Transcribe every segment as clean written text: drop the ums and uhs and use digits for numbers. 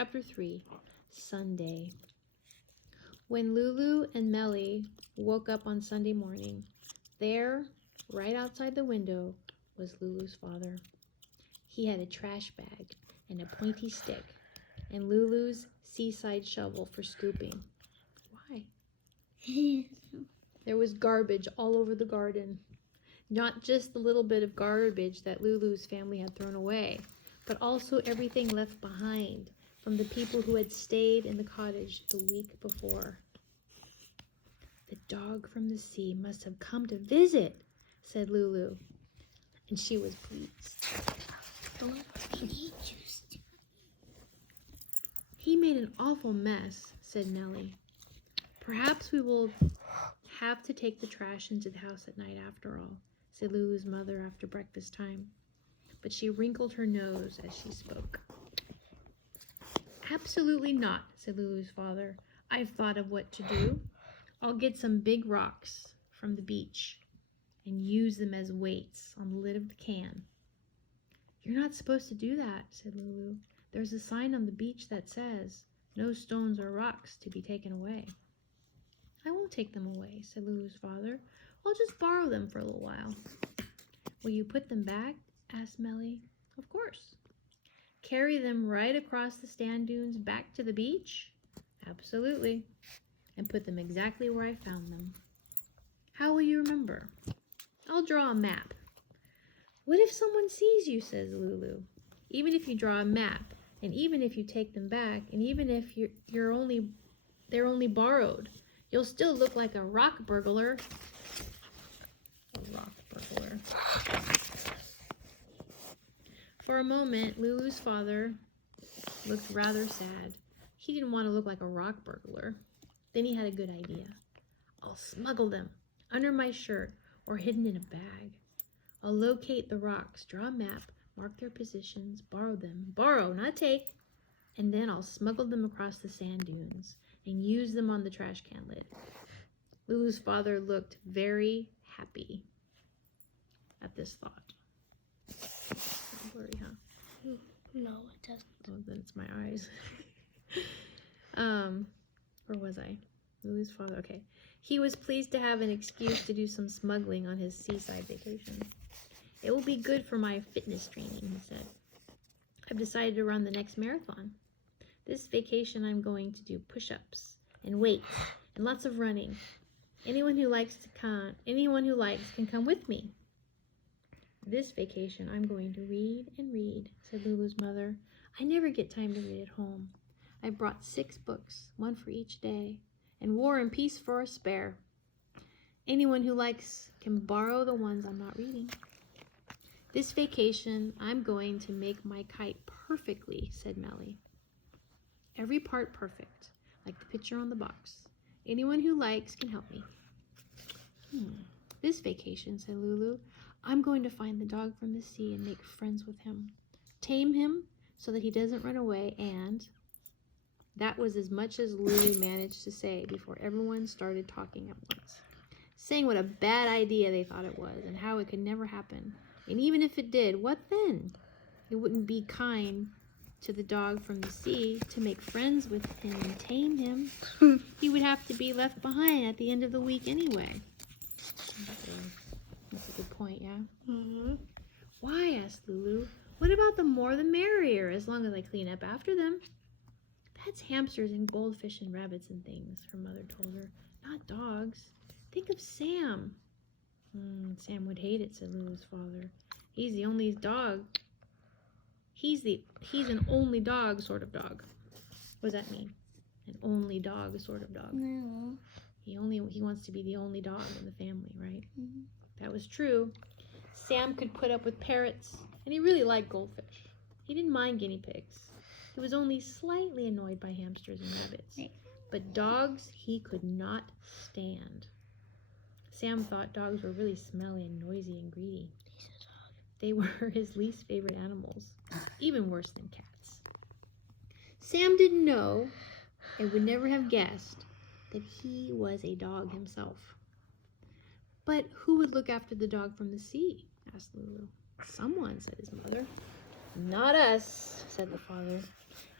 Chapter 3, Sunday. When Lulu and Me-ellie woke up on Sunday morning, there, right outside the window, was Lulu's father. He had a trash bag and a pointy stick, and Lulu's seaside shovel for scooping. Why? There was garbage all over the garden. Not just the little bit of garbage that Lulu's family had thrown away, but also everything left behind from the people who had stayed in the cottage the week before. The dog from the sea must have come to visit, said Lulu, and she was pleased. He made an awful mess, said Me-ellie. Perhaps we will have to take the trash into the house at night after all, said Lulu's mother after breakfast time. But she wrinkled her nose as she spoke. Absolutely not, said Lulu's father. I've thought of what to do. I'll get some big rocks from the beach and use them as weights on the lid of the can. You're not supposed to do that, said Lulu. There's a sign on the beach that says, no stones or rocks to be taken away. I won't take them away, said Lulu's father. I'll just borrow them for a little while. Will you put them back? Asked Me-ellie. Of course. Carry them right across the sand dunes back to the beach? Absolutely. And put them exactly where I found them. How will you remember? I'll draw a map. What if someone sees you, says Lulu. Even if you draw a map, and even if you take them back, and even if they're only borrowed, you'll still look like a rock burglar. A rock burglar. For a moment, Lulu's father looked rather sad. He didn't want to look like a rock burglar. Then he had a good idea. I'll smuggle them under my shirt or hidden in a bag. I'll locate the rocks, draw a map, mark their positions, borrow them. Borrow, not take. And then I'll smuggle them across the sand dunes and use them on the trash can lid. Lulu's father looked very happy at this thought. Blurry, huh? No, it doesn't. Oh, then it's my eyes. Where was I? Lulu's father, okay. He was pleased to have an excuse to do some smuggling on his seaside vacation. It will be good for my fitness training, he said. I've decided to run the next marathon. This vacation I'm going to do push-ups and weights and lots of running. Anyone who likes can come with me. This vacation I'm going to read and read, said Lulu's mother. I never get time to read at home. I brought 6 books, 1 for each day, and War and Peace for a spare. Anyone who likes can borrow the ones I'm not reading. This vacation, I'm going to make my kite perfectly, said Me-ellie. Every part perfect, like the picture on the box. Anyone who likes can help me. This vacation, said Lulu, I'm going to find the dog from the sea and make friends with him. Tame him so that he doesn't run away, and... That was as much as Lulu managed to say before everyone started talking at once, saying what a bad idea they thought it was and how it could never happen. And even if it did, what then? It wouldn't be kind to the dog from the sea to make friends with him and tame him. He would have to be left behind at the end of the week anyway. That's a good point, yeah? Mm-hmm. Why? Asked Lulu. What about the more the merrier, as long as I clean up after them? That's hamsters and goldfish and rabbits and things, her mother told her. Not dogs. Think of Sam. Sam would hate it, said Lulu's father. He's the only dog. He's an only dog sort of dog. What does that mean? An only dog sort of dog. No. He wants to be the only dog in the family, right? Mm-hmm. That was true. Sam could put up with parrots, and he really liked goldfish. He didn't mind guinea pigs. He was only slightly annoyed by hamsters and rabbits. But dogs he could not stand. Sam thought dogs were really smelly and noisy and greedy. They were his least favorite animals, even worse than cats. Sam didn't know, and would never have guessed, that he was a dog himself. But who would look after the dog from the sea? Asked Lulu. Someone, said his mother. Not us, said the father.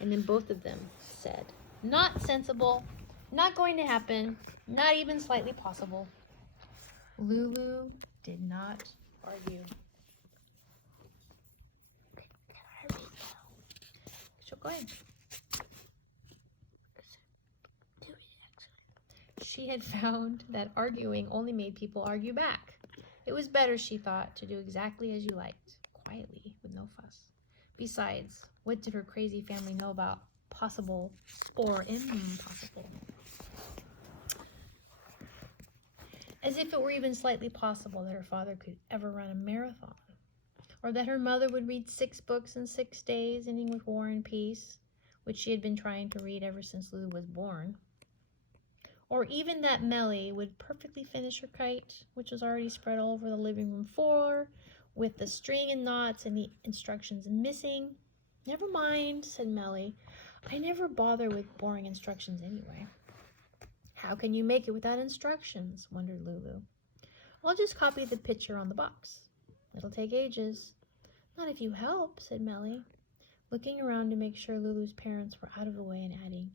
And then both of them said, not sensible, not going to happen, not even slightly possible. Lulu did not argue. So go ahead. She had found that arguing only made people argue back. It was better, she thought, to do exactly as you liked, quietly, with no fuss. Besides, what did her crazy family know about possible or impossible? As if it were even slightly possible that her father could ever run a marathon, or that her mother would read 6 books in 6 days, ending with War and Peace, which she had been trying to read ever since Lulu was born. Or even that Me-ellie would perfectly finish her kite, which was already spread all over the living room floor, with the string and knots and the instructions missing. Never mind, said Me-ellie. I never bother with boring instructions anyway. How can you make it without instructions? Wondered Lulu. I'll just copy the picture on the box. It'll take ages. Not if you help, said Me-ellie, looking around to make sure Lulu's parents were out of the way and adding,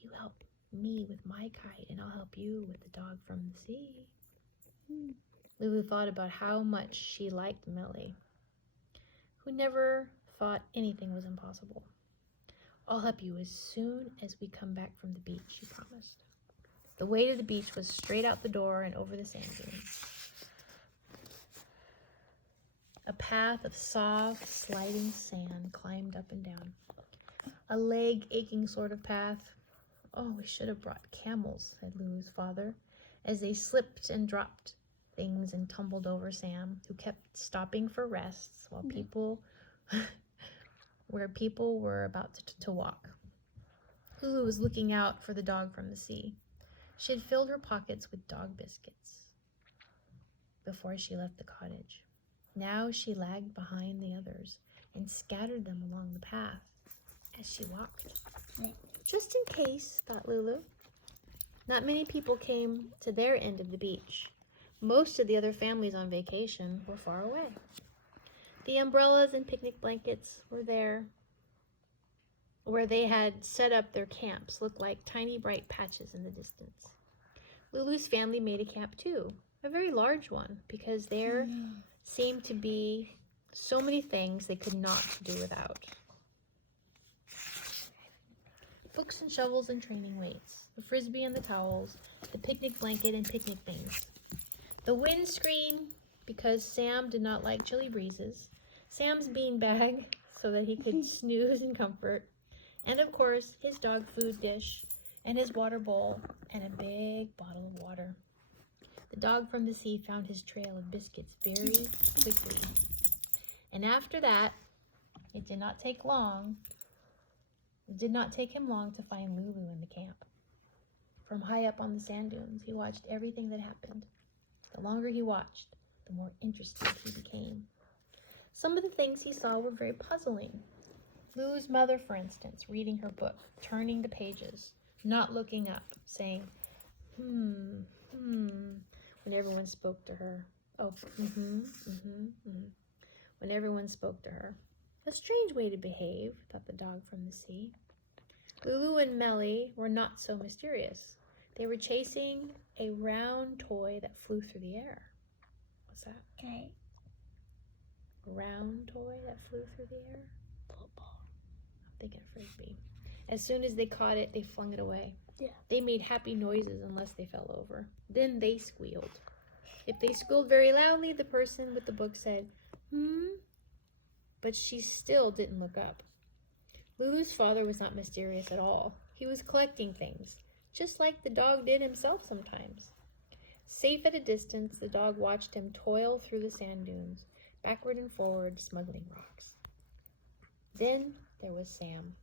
you help me with my kite and I'll help you with the dog from the sea. Lulu thought about how much she liked Me-ellie, who never thought anything was impossible. I'll help you as soon as we come back from the beach, she promised. The way to the beach was straight out the door and over the sand dunes. A path of soft, sliding sand climbed up and down. A leg-aching sort of path. Oh, we should have brought camels, said Lulu's father, as they slipped and dropped things and tumbled over Sam, who kept stopping for rests while people were about to walk. Lulu was looking out for the dog from the sea. She had filled her pockets with dog biscuits before she left the cottage. Now she lagged behind the others and scattered them along the path as she walked. Just in case, thought Lulu. Not many people came to their end of the beach. Most of the other families on vacation were far away. The umbrellas and picnic blankets were there. Where they had set up their camps looked like tiny bright patches in the distance. Lulu's family made a camp too, a very large one, because there seemed to be so many things they could not do without. Books and shovels and training weights, the frisbee and the towels, the picnic blanket and picnic things. The windscreen, because Sam did not like chilly breezes, Sam's beanbag, so that he could snooze in comfort, and of course, his dog food dish, and his water bowl, and a big bottle of water. The dog from the sea found his trail of biscuits very quickly. And after that, it did not take him long to find Lulu in the camp. From high up on the sand dunes, he watched everything that happened. The longer he watched, the more interested he became. Some of the things he saw were very puzzling. Lulu's mother, for instance, reading her book, turning the pages, not looking up, saying, when everyone spoke to her. When everyone spoke to her. A strange way to behave, thought the dog from the sea. Lulu and Me-ellie were not so mysterious. They were chasing a round toy that flew through the air. What's that? Okay. A round toy that flew through the air? Football. I'm thinking frisbee. As soon as they caught it, they flung it away. Yeah. They made happy noises unless they fell over. Then they squealed. If they squealed very loudly, the person with the book said, but she still didn't look up. Lulu's father was not mysterious at all. He was collecting things, just like the dog did himself sometimes. Safe at a distance, the dog watched him toil through the sand dunes, backward and forward, smuggling rocks. Then there was Sam.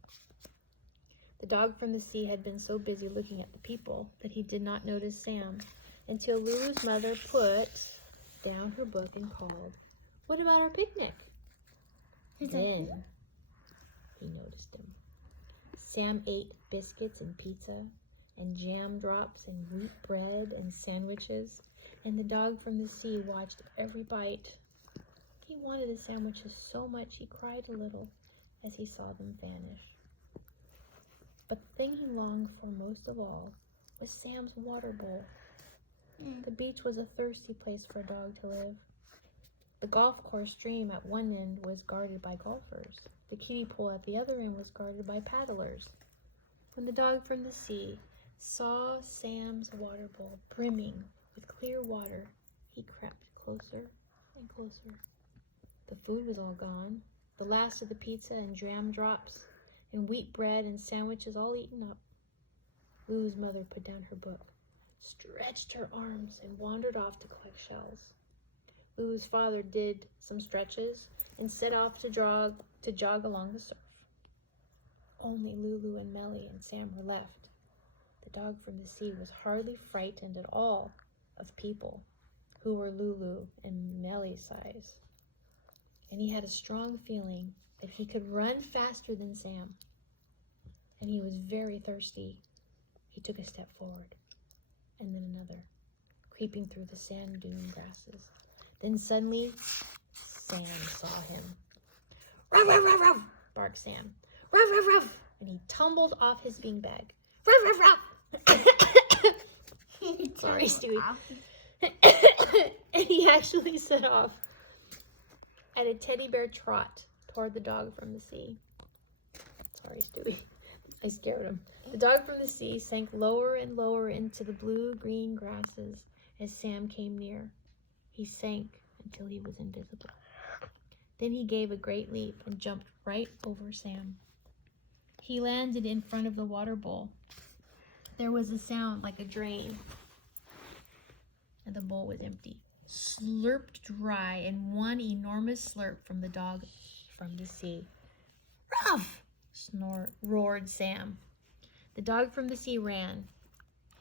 The dog from the sea had been so busy looking at the people that he did not notice Sam until Lulu's mother put down her book and called, "What about our picnic?" Then he noticed him. Sam ate biscuits and pizza and jam drops and wheat bread and sandwiches, and the dog from the sea watched every bite. He wanted the sandwiches so much he cried a little as he saw them vanish. But the thing he longed for most of all was Sam's water bowl. The beach was a thirsty place for a dog to live. The golf course stream at one end was guarded by golfers. The kiddie pool at the other end was guarded by paddlers. When the dog from the sea saw Sam's water bowl brimming with clear water, he crept closer and closer. The food was all gone, the last of the pizza and jam drops, and wheat bread and sandwiches all eaten up. Lulu's mother put down her book, stretched her arms, and wandered off to collect shells. Lulu's father did some stretches and set off to jog along the surf. Only Lulu and Me-ellie and Sam were left. The dog from the sea was hardly frightened at all of people who were Lulu and Me-ellie's size. And he had a strong feeling that he could run faster than Sam. And he was very thirsty. He took a step forward, and then another, creeping through the sand dune grasses. Then suddenly, Sam saw him. "Ruff, ruff, ruff, ruff," barked Sam. "Ruff, ruff, ruff," and he tumbled off his beanbag. "Ruff, ruff, ruff." Sorry, Stewie. And he actually set off at a teddy bear trot toward the dog from the sea. Sorry, Stewie. I scared him. The dog from the sea sank lower and lower into the blue-green grasses as Sam came near. He sank until he was invisible. Then he gave a great leap and jumped right over Sam. He landed in front of the water bowl. There was a sound like a drain, and the bowl was empty, slurped dry in one enormous slurp from the dog from the sea. "Ruff!" roared Sam. The dog from the sea ran,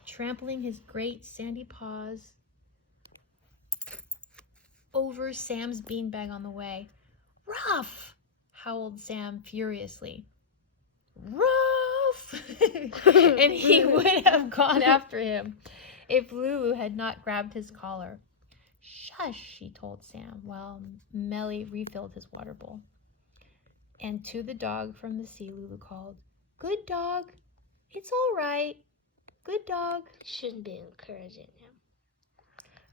trampling his great sandy paws over Sam's beanbag on the way. "Ruff!" howled Sam furiously. "Ruff!" And he would have gone after him if Lulu had not grabbed his collar. "Shush," she told Sam, while Me-ellie refilled his water bowl. And to the dog from the sea, Lulu called, "Good dog. It's all right. Good dog." Shouldn't be encouraging him.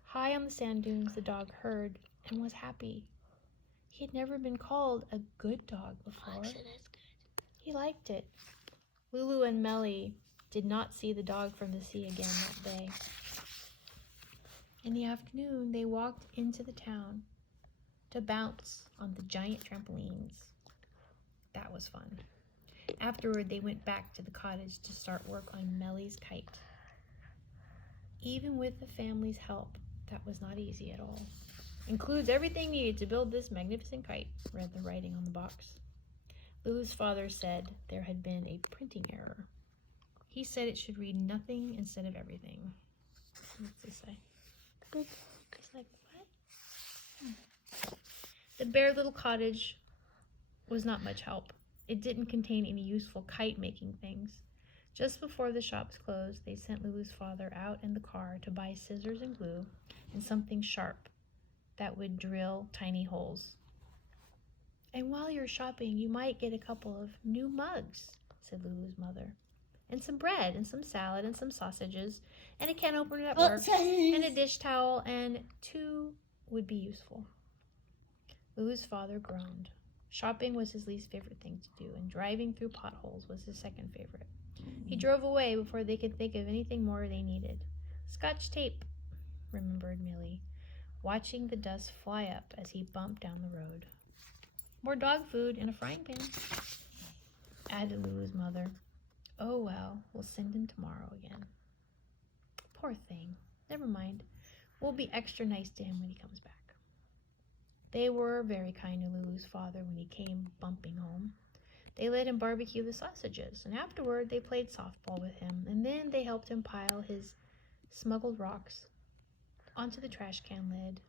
High on the sand dunes, the dog heard and was happy. He had never been called a good dog before. So that's good. He liked it. Lulu and Me-ellie did not see the dog from the sea again that day. In the afternoon, they walked into the town to bounce on the giant trampolines. That was fun. Afterward, they went back to the cottage to start work on Me-ellie's kite. Even with the family's help, that was not easy at all. "Includes everything needed to build this magnificent kite," read the writing on the box. Lulu's father said there had been a printing error. He said it should read nothing instead of everything. What's it say? Good. It's like, what? The bare little cottage was not much help. It didn't contain any useful kite-making things. Just before the shops closed, they sent Lulu's father out in the car to buy scissors and glue and something sharp that would drill tiny holes. "And while you're shopping, you might get a couple of new mugs," said Lulu's mother. "And some bread, and some salad, and some sausages, and a can opener at work, and a dish towel, and 2 would be useful." Lulu's father groaned. Shopping was his least favorite thing to do, and driving through potholes was his second favorite. He drove away before they could think of anything more they needed. "Scotch tape," remembered Me-ellie, watching the dust fly up as he bumped down the road. "More dog food in a frying pan," added Lulu's mother. "Oh well, we'll send him tomorrow again." "Poor thing. Never mind. We'll be extra nice to him when he comes back." They were very kind to Lulu's father when he came bumping home. They let him barbecue the sausages, and afterward they played softball with him, and then they helped him pile his smuggled rocks onto the trash can lid,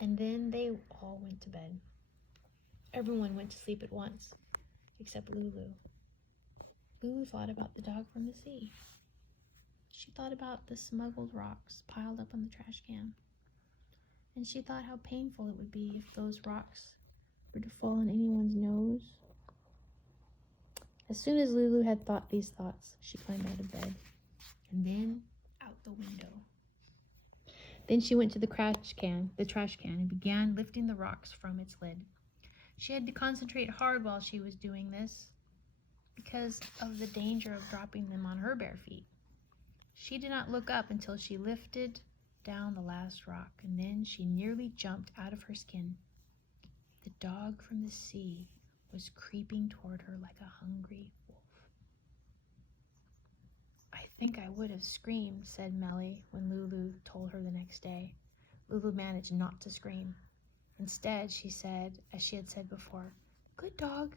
and then they all went to bed. Everyone went to sleep at once, except Lulu. Lulu thought about the dog from the sea. She thought about the smuggled rocks piled up on the trash can. and she thought how painful it would be if those rocks were to fall on anyone's nose. As soon as Lulu had thought these thoughts, she climbed out of bed, and then out the window. Then she went to the trash can, and began lifting the rocks from its lid. She had to concentrate hard while she was doing this because of the danger of dropping them on her bare feet. She did not look up until she lifted down the last rock, and then she nearly jumped out of her skin. The dog from the sea was creeping toward her like a hungry wolf. "I think I would have screamed," said Me-ellie when Lulu told her the next day. Lulu managed not to scream. Instead, she said, as she had said before, "Good dog,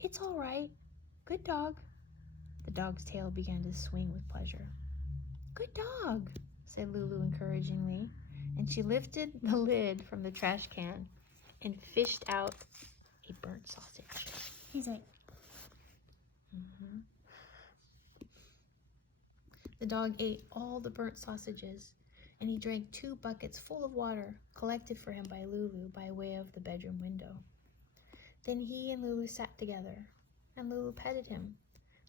it's all right. Good dog." The dog's tail began to swing with pleasure. "Good dog," said Lulu encouragingly, and she lifted the lid from the trash can and fished out a burnt sausage. He's like, The dog ate all the burnt sausages, and he drank 2 buckets full of water collected for him by Lulu by way of the bedroom window. Then he and Lulu sat together, and Lulu petted him,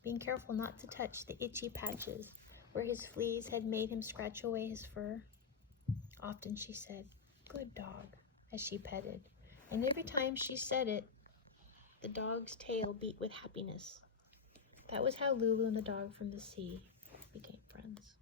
being careful not to touch the itchy patches where his fleas had made him scratch away his fur. Often she said, "Good dog," as she petted, and every time she said it, the dog's tail beat with happiness. That was how Lulu and the dog from the sea became friends.